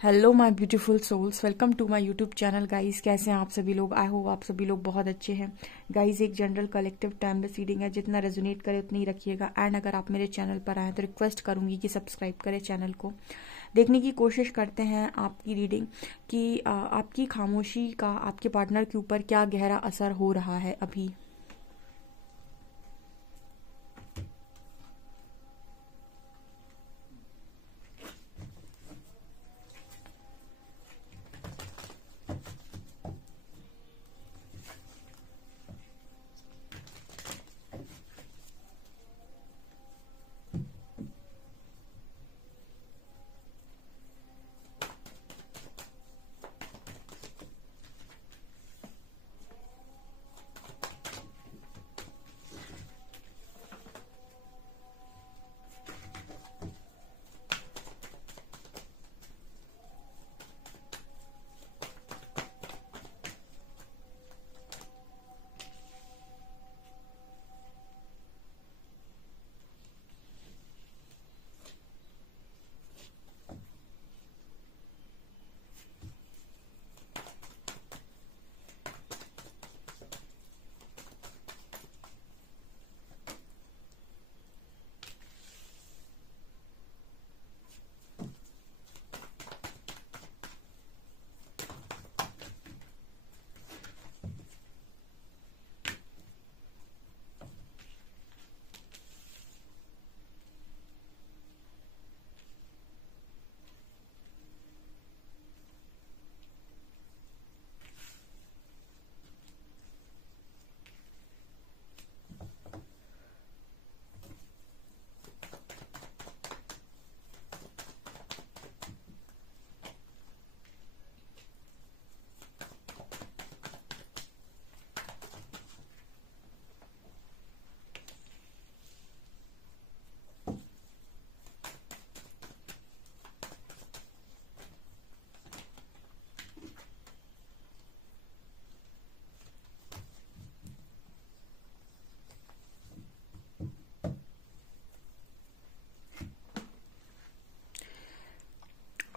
Hello my beautiful souls, welcome to my YouTube channel guys. कैसे हैं आप सभी लोग? आई होप आप सभी लोग बहुत अच्छे हैं गाइस। एक जनरल कलेक्टिव टाइमलेस रीडिंग है, जितना रेजोनेट करे उतनी ही रखिएगा। एंड अगर आप मेरे चैनल पर आए तो रिक्वेस्ट करूंगी कि सब्सक्राइब करें चैनल को। देखने की कोशिश करते हैं आपकी रीडिंग कि आपकी खामोशी का आपके पार्टनर के ऊपर क्या गहरा असर हो रहा है अभी।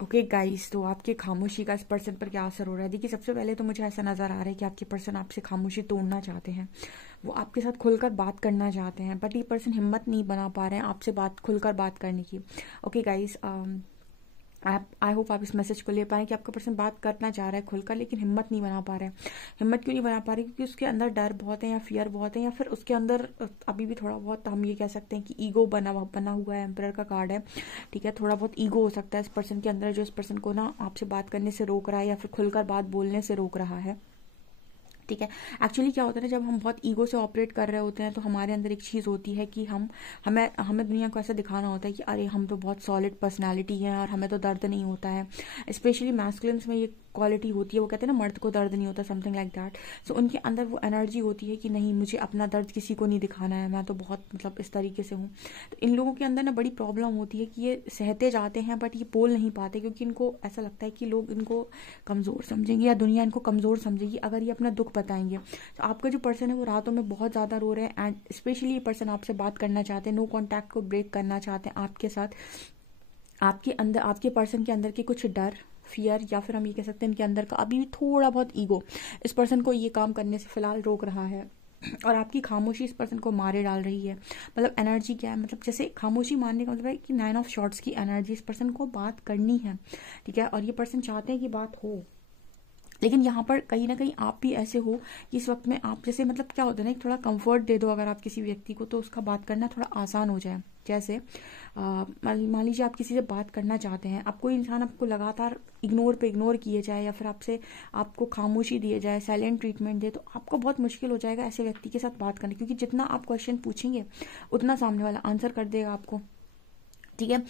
ओके गाइस, तो आपकी खामोशी का इस पर्सन पर क्या असर हो रहा है? देखिए, सबसे पहले तो मुझे ऐसा नज़र आ रहा है कि आपके पर्सन आपसे खामोशी तोड़ना चाहते हैं। वो आपके साथ खुलकर बात करना चाहते हैं, बट ये पर्सन हिम्मत नहीं बना पा रहे हैं आपसे बात खुलकर बात करने की। ओके गाइस, आप आई होप आप इस मैसेज को ले पाए कि आपका पर्सन बात करना चाह रहा है खुलकर, लेकिन हिम्मत नहीं बना पा रहा है। हिम्मत क्यों नहीं बना पा रही? क्योंकि उसके अंदर डर बहुत है, या फियर बहुत है, या फिर उसके अंदर अभी भी थोड़ा बहुत, हम ये कह सकते हैं कि ईगो बना हुआ है। एम्परर का कार्ड है, ठीक है। थोड़ा बहुत ईगो हो सकता है इस पर्सन के अंदर, जो इस पर्सन को ना आपसे बात करने से रोक रहा है, या फिर खुलकर बात बोलने से रोक रहा है, ठीक है। एक्चुअली क्या होता है ना, जब हम बहुत ईगो से ऑपरेट कर रहे होते हैं तो हमारे अंदर एक चीज़ होती है कि हमें हमें दुनिया को ऐसा दिखाना होता है कि अरे हम तो बहुत सॉलिड पर्सनालिटी है और हमें तो दर्द नहीं होता है। स्पेशली मैस्कुलिन्स में ये क्वालिटी होती है, वो कहते हैं ना मर्द को दर्द नहीं होता, समथिंग लाइक दैट। सो उनके अंदर वो एनर्जी होती है कि नहीं, मुझे अपना दर्द किसी को नहीं दिखाना है, मैं तो बहुत मतलब इस तरीके से हूँ। तो इन लोगों के अंदर ना बड़ी प्रॉब्लम होती है कि ये सहते जाते हैं बट ये बोल नहीं पाते, क्योंकि इनको ऐसा लगता है कि लोग इनको कमज़ोर समझेंगे या दुनिया इनको कमज़ोर समझेगी अगर ये अपना दुख बताएंगे। तो आपका जो पर्सन है वो रातों में बहुत ज़्यादा रो रहे हैं, एंड स्पेशली ये पर्सन आपसे बात करना चाहते हैं, नो कॉन्टैक्ट को ब्रेक करना चाहते हैं आपके साथ। आपके अंदर, आपके पर्सन के अंदर के कुछ डर, फियर, या फिर हम ये कह सकते हैं इनके अंदर का अभी भी थोड़ा बहुत ईगो इस पर्सन को ये काम करने से फिलहाल रोक रहा है। और आपकी खामोशी इस पर्सन को मारे डाल रही है। मतलब एनर्जी क्या है, मतलब जैसे खामोशी मारने का मतलब है कि 9 ऑफ शॉर्ट्स की एनर्जी, इस पर्सन को बात करनी है, ठीक है। और ये पर्सन चाहते हैं कि बात हो, लेकिन यहाँ पर कहीं ना कहीं आप भी ऐसे हो कि इस वक्त में आप जैसे, मतलब क्या होता है ना, एक थोड़ा कंफर्ट दे दो अगर आप किसी व्यक्ति को, तो उसका बात करना थोड़ा आसान हो जाए। जैसे मान लीजिए आप किसी से बात करना चाहते हैं, अब कोई इंसान आपको लगातार इग्नोर पे इग्नोर किए जाए, या फिर आपसे आपको खामोशी दिए जाए, साइलेंट ट्रीटमेंट दे, तो आपको बहुत मुश्किल हो जाएगा ऐसे व्यक्ति के साथ बात करने, क्योंकि जितना आप क्वेश्चन पूछेंगे उतना सामने वाला आंसर कर देगा आपको, ठीक है।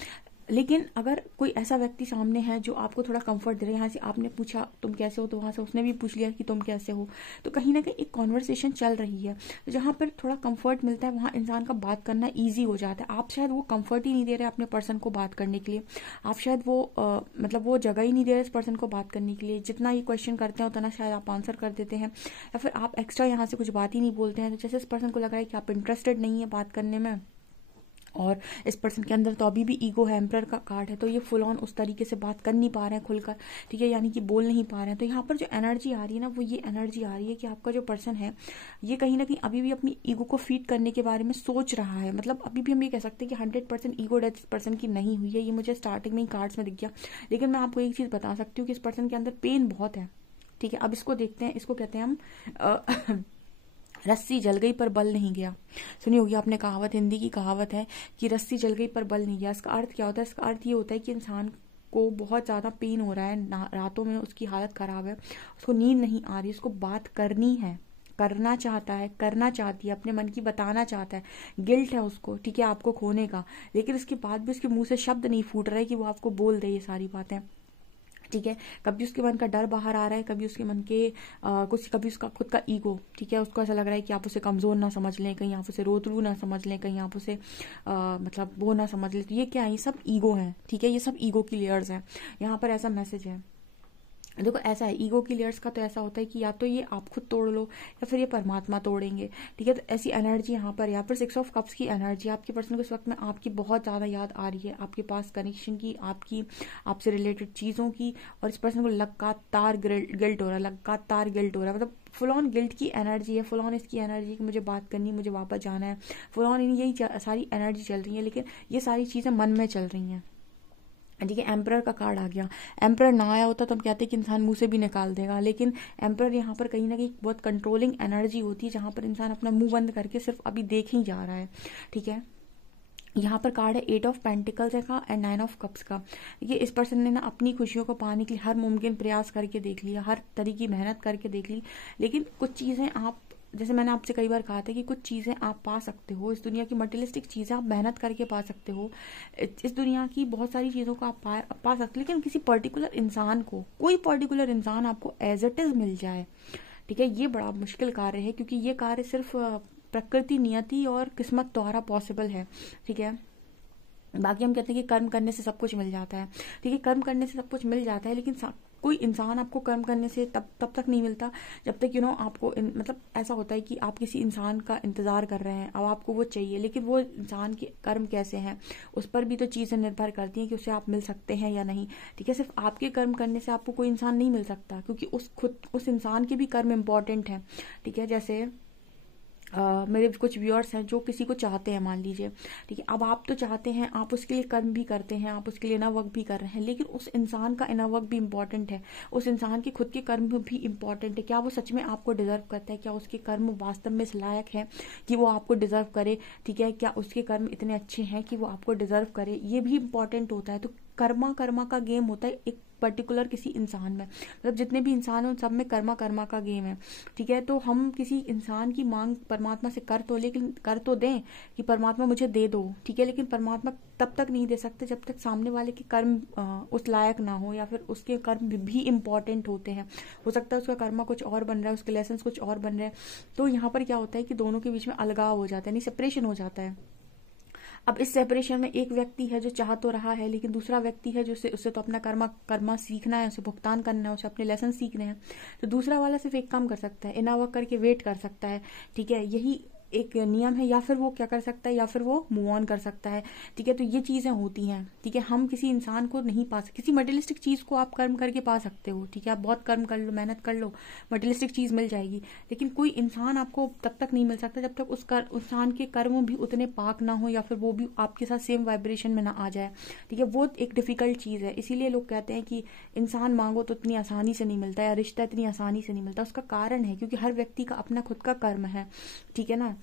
लेकिन अगर कोई ऐसा व्यक्ति सामने है जो आपको थोड़ा कंफर्ट दे रहा है, यहाँ से आपने पूछा तुम कैसे हो, तो वहाँ से उसने भी पूछ लिया कि तुम कैसे हो, तो कहीं ना कहीं एक कॉन्वर्सेशन चल रही है। तो जहाँ पर थोड़ा कंफर्ट मिलता है वहाँ इंसान का बात करना ईजी हो जाता है। आप शायद वो कंफर्ट ही नहीं दे रहे अपने पर्सन को बात करने के लिए, आप शायद वो मतलब वो जगह ही नहीं दे रहे इस पर्सन को बात करने के लिए। जितना ये क्वेश्चन करते हैं उतना शायद आप आंसर कर देते हैं, या फिर आप एक्स्ट्रा यहाँ से कुछ बात ही नहीं बोलते हैं, तो जैसे इस पर्सन को लग रहा है कि आप इंटरेस्टेड नहीं है बात करने में, और इस पर्सन के अंदर तो अभी भी ईगो है, एम्परर का कार्ड है, तो ये फुल ऑन उस तरीके से बात कर नहीं पा रहे हैं खुलकर, ठीक है, यानी कि बोल नहीं पा रहे हैं। तो यहाँ पर जो एनर्जी आ रही है ना, वो ये एनर्जी आ रही है कि आपका जो पर्सन है ये कहीं ना कहीं अभी भी अपनी ईगो को फीड करने के बारे में सोच रहा है। मतलब अभी भी हम ये कह सकते हैं कि 100% ईगो डेथ इस पर्सन की नहीं हुई है, ये मुझे स्टार्टिंग में ही कार्ड्स में दिख गया। लेकिन मैं आपको एक चीज़ बता सकती हूँ कि इस पर्सन के अंदर पेन बहुत है, ठीक है। अब इसको देखते हैं, इसको कहते हैं हम रस्सी जल गई पर बल नहीं गया। सुनी होगी आपने कहावत, हिंदी की कहावत है कि रस्सी जल गई पर बल नहीं गया। इसका अर्थ क्या होता है? इसका अर्थ ये होता है कि इंसान को बहुत ज़्यादा पेन हो रहा है, रातों में उसकी हालत ख़राब है, उसको नींद नहीं आ रही, उसको बात करनी है, करना चाहता है, करना चाहती है, अपने मन की बताना चाहता है, गिल्ट है उसको, ठीक है, आपको खोने का, लेकिन इसके बाद भी उसके मुंह से शब्द नहीं फूट रहे कि वो आपको बोल दे ये सारी बातें, ठीक है। कभी उसके मन का डर बाहर आ रहा है, कभी उसके मन के कुछ, कभी उसका खुद का ईगो, ठीक है, उसको ऐसा लग रहा है कि आप उसे कमज़ोर ना समझ लें, कहीं आप उसे रोतरू ना समझ लें, कहीं आप उसे मतलब वो ना समझ लें। तो ये क्या है? ये सब ईगो है, ठीक है, ये सब ईगो की लेयर्स हैं। यहाँ पर ऐसा मैसेज है, देखो ऐसा है, ईगो की लेयर्स का तो ऐसा होता है कि या तो ये आप खुद तोड़ लो या फिर ये परमात्मा तोड़ेंगे, ठीक है। तो ऐसी एनर्जी यहाँ पर 6 ऑफ कप्स की एनर्जी, आपके पर्सन को इस वक्त में आपकी बहुत ज़्यादा याद आ रही है, आपके पास कनेक्शन की, आपकी आपसे रिलेटेड चीज़ों की, और इस पर्सन को लगातार गिल्ट हो रहा है, लगातार गिल्ट हो रहा है, मतलब फुल ऑन गिल्ट की एनर्जी है, फुल ऑन इसकी एनर्जी कि मुझे बात करनी, मुझे वापस जाना है, फुल ऑन यही सारी एनर्जी चल रही है, लेकिन ये सारी चीज़ें मन में चल रही हैं, ठीक है। एम्परर का कार्ड आ गया। एम्परर ना आया होता तो हम कहते हैं कि इंसान मुंह से भी निकाल देगा, लेकिन एम्परर यहाँ पर कहीं ना कहीं बहुत कंट्रोलिंग एनर्जी होती है, जहाँ पर इंसान अपना मुंह बंद करके सिर्फ अभी देख ही जा रहा है, ठीक है। यहाँ पर कार्ड है 8 ऑफ पेंटिकल्स का एंड 9 ऑफ कप्स का। ये इस पर्सन ने ना अपनी खुशियों को पाने के लिए हर मुमकिन प्रयास करके देख लिया, हर तरीके की मेहनत करके देख ली, लेकिन कुछ चीज़ें आप, जैसे मैंने आपसे कई बार कहा था कि कुछ चीज़ें आप पा सकते हो, इस दुनिया की मटेरियलिस्टिक चीज़ें आप मेहनत करके पा सकते हो, इस दुनिया की बहुत सारी चीज़ों को आप पा सकते हो, लेकिन किसी पर्टिकुलर इंसान को, कोई पर्टिकुलर इंसान आपको एज इट इज़ मिल जाए, ठीक है, ये बड़ा मुश्किल कार्य है, क्योंकि ये कार्य सिर्फ प्रकृति, नियति और किस्मत द्वारा पॉसिबल है, ठीक है। बाकी हम कहते हैं कि कर्म करने से सब कुछ मिल जाता है, ठीक है, कर्म करने से सब कुछ मिल जाता है, लेकिन कोई इंसान आपको कर्म करने से तब तक नहीं मिलता जब तक आपको मतलब ऐसा होता है कि आप किसी इंसान का इंतजार कर रहे हैं, अब आपको वो चाहिए, लेकिन वो इंसान के कर्म कैसे हैं उस पर भी तो चीज़ें निर्भर करती हैं कि उसे आप मिल सकते हैं या नहीं, ठीक है। सिर्फ आपके कर्म करने से आपको कोई इंसान नहीं मिल सकता, क्योंकि उस इंसान के भी कर्म इम्पॉर्टेंट हैं, ठीक है। जैसे मेरे कुछ व्यूअर्स हैं जो किसी को चाहते हैं, मान लीजिए, ठीक है, अब आप तो चाहते हैं, आप उसके लिए कर्म भी करते हैं, आप उसके लिए इनर वर्क भी कर रहे हैं, लेकिन उस इंसान का इनर वर्क भी इम्पॉर्टेंट है, उस इंसान के खुद के कर्म भी इम्पॉर्टेंट है। क्या वो सच में आपको डिजर्व करता है? क्या उसके कर्म वास्तव में इस लायक है कि वो आपको डिजर्व करे, ठीक है? क्या उसके कर्म इतने अच्छे हैं कि वो आपको डिजर्व करे? ये भी इम्पॉर्टेंट होता है। तो कर्मा का गेम होता है एक पर्टिकुलर किसी इंसान में, मतलब जितने भी इंसान हैं उन सब में कर्मा का गेम है, ठीक है। तो हम किसी इंसान की मांग परमात्मा से कर तो दें कि परमात्मा मुझे दे दो, ठीक है, लेकिन परमात्मा तब तक नहीं दे सकते जब तक सामने वाले के कर्म उस लायक ना हो, या फिर उसके कर्म भी इम्पॉर्टेंट होते हैं। हो सकता है उसका कर्मा कुछ और बन रहा है, उसके लेसन कुछ और बन रहे हैं, तो यहाँ पर क्या होता है कि दोनों के बीच में अलगाव हो जाता है, नहीं सेपरेशन हो जाता है। अब इस सेपरेशन में एक व्यक्ति है जो चाह तो रहा है, लेकिन दूसरा व्यक्ति है जो उससे तो अपना कर्मा सीखना है, उसे भुगतान करना है, उसे अपने लेसन सीखने हैं। तो दूसरा वाला सिर्फ एक काम कर सकता है, इनर वर्क करके वेट कर सकता है, ठीक है, यही एक नियम है। या फिर वो क्या कर सकता है, या फिर वो मूव ऑन कर सकता है, ठीक है। तो ये चीज़ें होती हैं, ठीक है। हम किसी इंसान को नहीं पा सकते, किसी मटेरियलिस्टिक चीज़ को आप कर्म करके पा सकते हो, ठीक है, आप बहुत कर्म कर लो, मेहनत कर लो, मटेरियलिस्टिक चीज़ मिल जाएगी, लेकिन कोई इंसान आपको तब तक नहीं मिल सकता जब तक उस इंसान के कर्म भी उतने पाक ना हो, या फिर वो भी आपके साथ सेम वाइब्रेशन में ना आ जाए, ठीक है। वो एक डिफिकल्ट चीज़ है, इसीलिए लोग कहते हैं कि इंसान मांगो तो इतनी आसानी से नहीं मिलता, या रिश्ता इतनी आसानी से नहीं मिलता। उसका कारण है क्योंकि हर व्यक्ति का अपना खुद का कर्म है, ठीक है ना।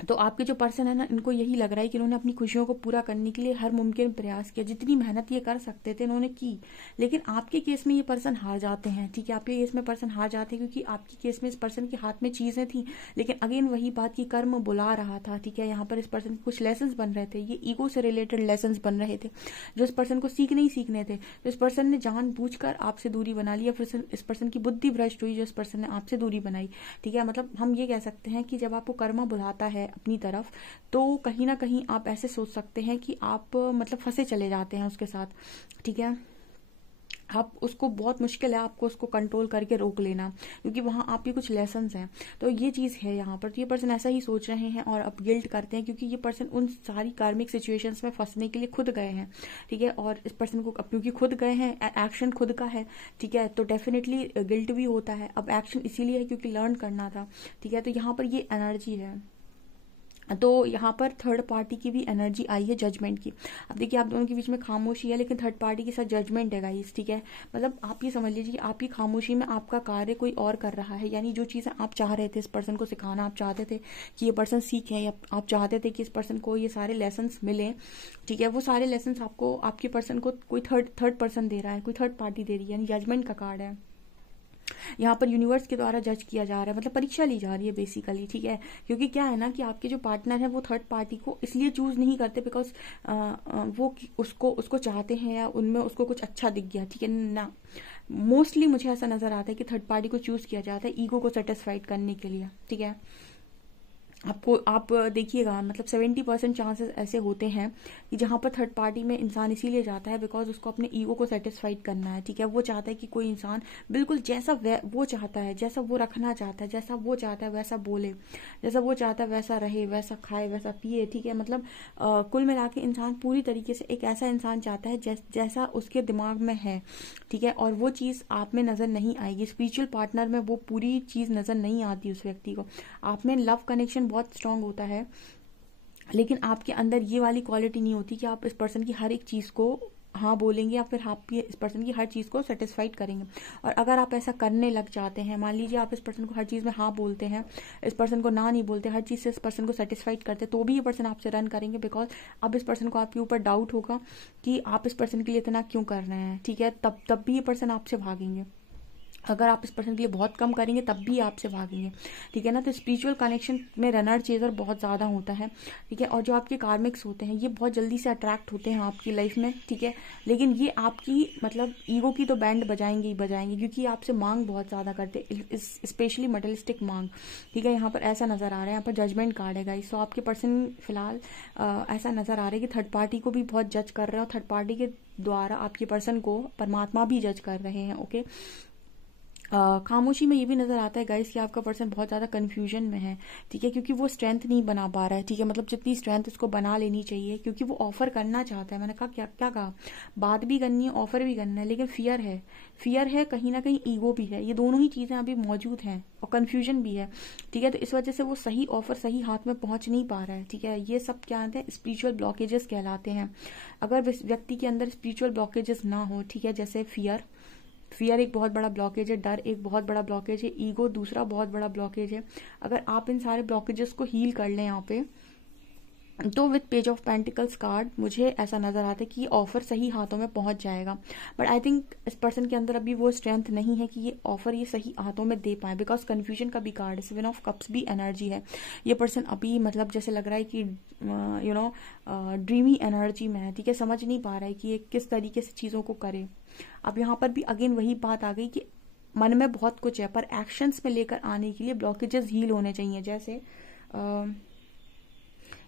तो आपके जो पर्सन है ना, इनको यही लग रहा है कि इन्होंने अपनी खुशियों को पूरा करने के लिए हर मुमकिन प्रयास किया, जितनी मेहनत ये कर सकते थे इन्होंने की, लेकिन आपके केस में ये पर्सन हार जाते हैं, ठीक है। आपके केस में पर्सन हार जाते हैं क्योंकि आपके केस में इस पर्सन के हाथ में चीज़ें थी, लेकिन अगेन वही बात की कर्म बुला रहा था, ठीक है। यहाँ पर इस पर्सन के कुछ लेसन बन रहे थे, ये ईगो से रिलेटेड लेसन बन रहे थे जो इस पर्सन को सीखने थे। तो इस पर्सन ने जानबूझकर आपसे दूरी बना ली, या फिर इस पर्सन की बुद्धि भ्रष्ट हुई जो इस पर्सन ने आपसे दूरी बनाई, ठीक है। मतलब हम ये कह सकते हैं कि जब आपको कर्मा बुलाता है अपनी तरफ, तो कहीं ना कहीं आप ऐसे सोच सकते हैं कि आप मतलब फंसे चले जाते हैं उसके साथ, ठीक है। आप उसको बहुत मुश्किल है आपको उसको कंट्रोल करके रोक लेना, क्योंकि वहाँ आपके कुछ लेसन्स हैं। तो ये चीज़ है यहाँ पर। तो ये पर्सन ऐसा ही सोच रहे हैं और अब गिल्ट करते हैं, क्योंकि ये पर्सन उन सारी कार्मिक सिचुएशंस में फंसने के लिए खुद गए हैं, ठीक है। और इस पर्सन को अब क्योंकि खुद गए हैं, एक्शन खुद का है, ठीक है, तो डेफिनेटली गिल्ट भी होता है। अब एक्शन इसीलिए है क्योंकि लर्न करना था, ठीक है। तो यहाँ पर ये एनर्जी है। तो यहाँ पर थर्ड पार्टी की भी एनर्जी आई है जजमेंट की। अब देखिए आप दोनों के बीच में खामोशी है, लेकिन थर्ड पार्टी के साथ जजमेंट है गाइस, ठीक है। मतलब आप ये समझ लीजिए कि आपकी खामोशी में आपका कार्य कोई और कर रहा है, यानी जो चीज़ें आप चाह रहे थे इस पर्सन को सिखाना, आप चाहते थे कि ये पर्सन सीखे, या आप चाहते थे कि इस पर्सन को ये सारे लेसन्स मिले, ठीक है, वो सारे लेसन्स आपको आपके पर्सन को कोई थर्ड पर्सन दे रहा है, कोई थर्ड पार्टी दे रही है, यानी जजमेंट का कार्ड है। यहाँ पर यूनिवर्स के द्वारा जज किया जा रहा है, मतलब परीक्षा ली जा रही है बेसिकली, ठीक है। क्योंकि क्या है ना कि आपके जो पार्टनर है वो थर्ड पार्टी को इसलिए चूज नहीं करते बिकॉज वो उसको चाहते हैं या उनमें उसको कुछ अच्छा दिख गया, ठीक है ना। मोस्टली मुझे ऐसा नजर आता है कि थर्ड पार्टी को चूज किया जाता है ईगो को सेटिस्फाइड करने के लिए, ठीक है। आप देखिएगा, मतलब 70% चांसेस ऐसे होते हैं कि जहाँ पर थर्ड पार्टी में इंसान इसीलिए जाता है बिकॉज उसको अपने ईगो को सेटिस्फाइड करना है, ठीक है। वो चाहता है कि कोई इंसान बिल्कुल जैसा वो चाहता है, जैसा वो रखना चाहता है, जैसा वो चाहता है वैसा बोले, जैसा वो चाहता है वैसा रहे, वैसा खाए, वैसा पिए, ठीक है। मतलब कुल मिला के इंसान पूरी तरीके से एक ऐसा इंसान चाहता है जैसा उसके दिमाग में है, ठीक है। और वो चीज़ आप में नज़र नहीं आएगी, स्पिरिचुअल पार्टनर में वो पूरी चीज़ नज़र नहीं आती उस व्यक्ति को। आप में लव कनेक्शन बहुत स्ट्रांग होता है, लेकिन आपके अंदर ये वाली क्वालिटी नहीं होती कि आप इस पर्सन की हर एक चीज़ को हाँ बोलेंगे या फिर आप इस पर्सन की हर चीज़ को सेटिस्फाइड करेंगे। और अगर आप ऐसा करने लग जाते हैं, मान लीजिए आप इस पर्सन को हर चीज़ में हाँ बोलते हैं, इस पर्सन को ना नहीं बोलते, हर चीज़ से इस पर्सन को सेटिस्फाइड करते, तो भी ये पर्सन आपसे रन करेंगे बिकॉज अब इस पर्सन को आपके ऊपर डाउट होगा कि आप इस पर्सन के लिए इतना क्यों कर रहे हैं, ठीक है। तब भी ये पर्सन आपसे भागेंगे। अगर आप इस पर्सन के लिए बहुत कम करेंगे तब भी आपसे भागेंगे, ठीक है ना। तो स्पिरिचुअल कनेक्शन में रनर चेजर बहुत ज़्यादा होता है, ठीक है। और जो आपके कार्मिक्स होते हैं ये बहुत जल्दी से अट्रैक्ट होते हैं आपकी लाइफ में, ठीक है। लेकिन ये आपकी मतलब ईगो की तो बैंड बजाएंगे ही बजाएंगे, क्योंकि आपसे मांग बहुत ज़्यादा करते हैं, स्पेशली मटेरियलिस्टिक मांग, ठीक है। यहाँ पर ऐसा नज़र आ रहा है, यहाँ पर जजमेंट कार्ड है गाइस। तो आपके पर्सन फिलहाल ऐसा नज़र आ रहा है कि थर्ड पार्टी को भी बहुत जज कर रहे हैं, और थर्ड पार्टी के द्वारा आपके पर्सन को परमात्मा भी जज कर रहे हैं, ओके। खामोशी में ये भी नजर आता है गाइस कि आपका पर्सन बहुत ज्यादा कंफ्यूजन में है, ठीक है, क्योंकि वो स्ट्रेंथ नहीं बना पा रहा है, ठीक है। मतलब जितनी स्ट्रेंथ उसको बना लेनी चाहिए, क्योंकि वो ऑफर करना चाहता है। मैंने कहा क्या क्या कहा, बात भी करनी है, ऑफर भी करना है, लेकिन फियर है कहीं ना कहीं, ईगो भी है, ये दोनों ही चीजें अभी मौजूद हैं और कंफ्यूजन भी है, ठीक है। तो इस वजह से वो सही ऑफर सही हाथ में पहुंच नहीं पा रहा है, ठीक है। ये सब क्या है, स्पिरिचुअल ब्लॉकेजेस कहलाते हैं। अगर व्यक्ति के अंदर स्पिरिचुअल ब्लॉकेजेस ना हो, ठीक है, जैसे फियर एक बहुत बड़ा ब्लॉकेज है, डर एक बहुत बड़ा ब्लॉकेज है, ईगो दूसरा बहुत बड़ा ब्लॉकेज है। अगर आप इन सारे ब्लॉकेजेस को हील कर लें यहाँ पे, तो with page of pentacles card मुझे ऐसा नजर आता है कि ये ऑफर सही हाथों में पहुंच जाएगा। बट आई थिंक इस पर्सन के अंदर अभी वो स्ट्रेंथ नहीं है कि ये ऑफर ये सही हाथों में दे पाए, बिकॉज कंफ्यूजन का भी कार्ड है, 7 ऑफ कप्स भी एनर्जी है। ये पर्सन अभी मतलब जैसे लग रहा है कि ड्रीमी एनर्जी में है, ठीक है, समझ नहीं पा रहा है कि ये किस तरीके से चीज़ों को करे। अब यहाँ पर भी अगेन वही बात आ गई कि मन में बहुत कुछ है, पर एक्शंस में लेकर आने के लिए ब्लॉकेजेस हील होने चाहिए। जैसे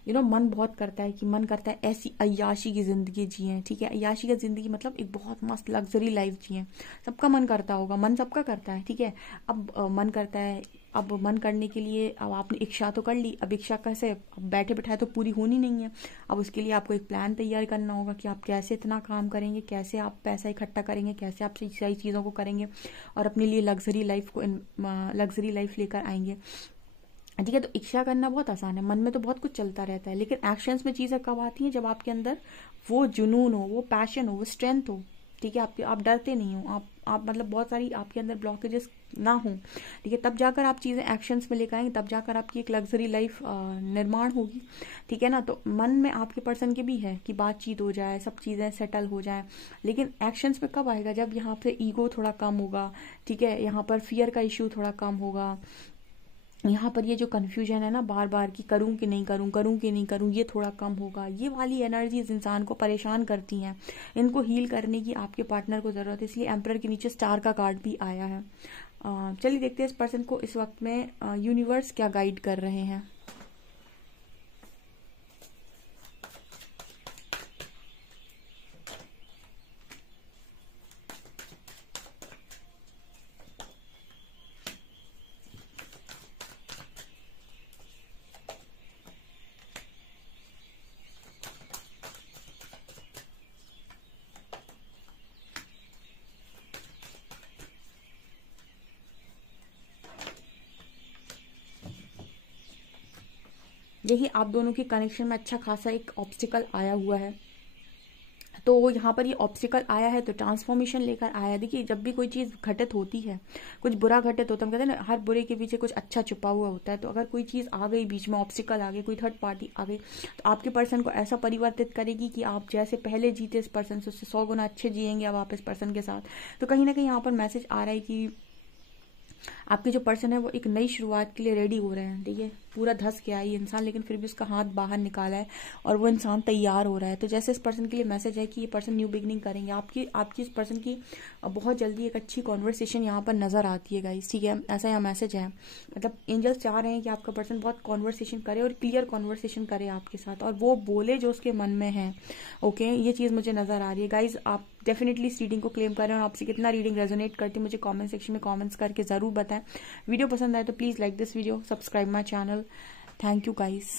मन बहुत करता है कि मन करता है ऐसी अय्याशी की जिंदगी जिए, ठीक है। अय्याशी की जिंदगी मतलब एक बहुत मस्त लग्जरी लाइफ जिए, सबका मन करता होगा, मन सबका करता है, ठीक है। अब मन करता है, अब मन करने के लिए अब आपने इच्छा तो कर ली, अब इच्छा कैसे, अब बैठे बैठाए तो पूरी होनी नहीं है। अब उसके लिए आपको एक प्लान तैयार करना होगा कि आप कैसे इतना काम करेंगे, कैसे आप पैसा इकट्ठा करेंगे, कैसे आप सही चीज़ों को करेंगे और अपने लिए लग्जरी लाइफ लेकर आएंगे, ठीक है। तो इच्छा करना बहुत आसान है, मन में तो बहुत कुछ चलता रहता है, लेकिन एक्शंस में चीजें कब आती हैं, जब आपके अंदर वो जुनून हो, वो पैशन हो, वो स्ट्रेंथ हो, ठीक है। आप डरते नहीं हो, आप मतलब बहुत सारी आपके अंदर ब्लॉकेजेस ना हो, ठीक है, तब जाकर आप चीजें एक्शंस में लेकर आएंगे, तब जाकर आपकी एक लग्जरी लाइफ निर्माण होगी, ठीक है ना। तो मन में आपके पर्सन के भी है कि बातचीत हो जाए, सब चीजें सेटल हो जाए, लेकिन एक्शंस में कब आएगा, जब यहाँ पे ईगो थोड़ा कम होगा, ठीक है, यहाँ पर फियर का इश्यू थोड़ा कम होगा, यहाँ पर ये जो कन्फ्यूजन है ना बार बार कि करूं कि नहीं करूं, करूं कि नहीं करूं, ये थोड़ा कम होगा। ये वाली एनर्जीज इंसान को परेशान करती हैं, इनको हील करने की आपके पार्टनर को जरूरत है, इसलिए एम्परर के नीचे स्टार का कार्ड भी आया है। चलिए देखते हैं इस पर्सन को इस वक्त में यूनिवर्स क्या गाइड कर रहे हैं। यही आप दोनों की कनेक्शन में अच्छा खासा एक ऑब्स्टिकल आया हुआ है। तो यहाँ पर ये ऑब्स्टिकल आया है तो ट्रांसफॉर्मेशन लेकर आया है। देखिए जब भी कोई चीज़ घटित होती है, कुछ बुरा घटित होता है, हम कहते हैं ना हर बुरे के पीछे कुछ अच्छा छुपा हुआ होता है। तो अगर कोई चीज़ आ गई बीच में, ऑब्स्टिकल आ गई, कोई थर्ड पार्टी आ गई, तो आपके पर्सन को ऐसा परिवर्तित करेगी कि आप जैसे पहले जीते इस पर्सन से, उससे 100 गुना अच्छे जिएंगे अब आप इस पर्सन के साथ। तो कहीं ना कहीं यहाँ पर मैसेज आ रहा है कि आपके जो पर्सन है वो एक नई शुरुआत के लिए रेडी हो रहे हैं। ठीक है, पूरा धस के आई इंसान, लेकिन फिर भी उसका हाथ बाहर निकाला है और वो इंसान तैयार हो रहा है। तो जैसे इस पर्सन के लिए मैसेज है कि ये पर्सन न्यू बिगनिंग करेंगे। आपकी इस पर्सन की बहुत जल्दी एक अच्छी कॉन्वर्सेशन यहाँ पर नजर आती है गाइस। ठीक है, ऐसा यहाँ मैसेज है। मतलब एंजल्स चाह रहे हैं कि आपका पर्सन बहुत कॉन्वर्सेशन करे और क्लियर कॉन्वर्सेशन करे आपके साथ, और वो बोले जो उसके मन में है। ओके, ये चीज़ मुझे नजर आ रही है गाइज। आप डेफिनेटली इस रीडिंग को क्लेम करें, और आपसे कितना रीडिंग रेजोनेट करती है मुझे कमेंट सेक्शन में कमेंट्स करके जरूर बताएं। वीडियो पसंद आए तो please like this video, subscribe my channel. Thank you guys.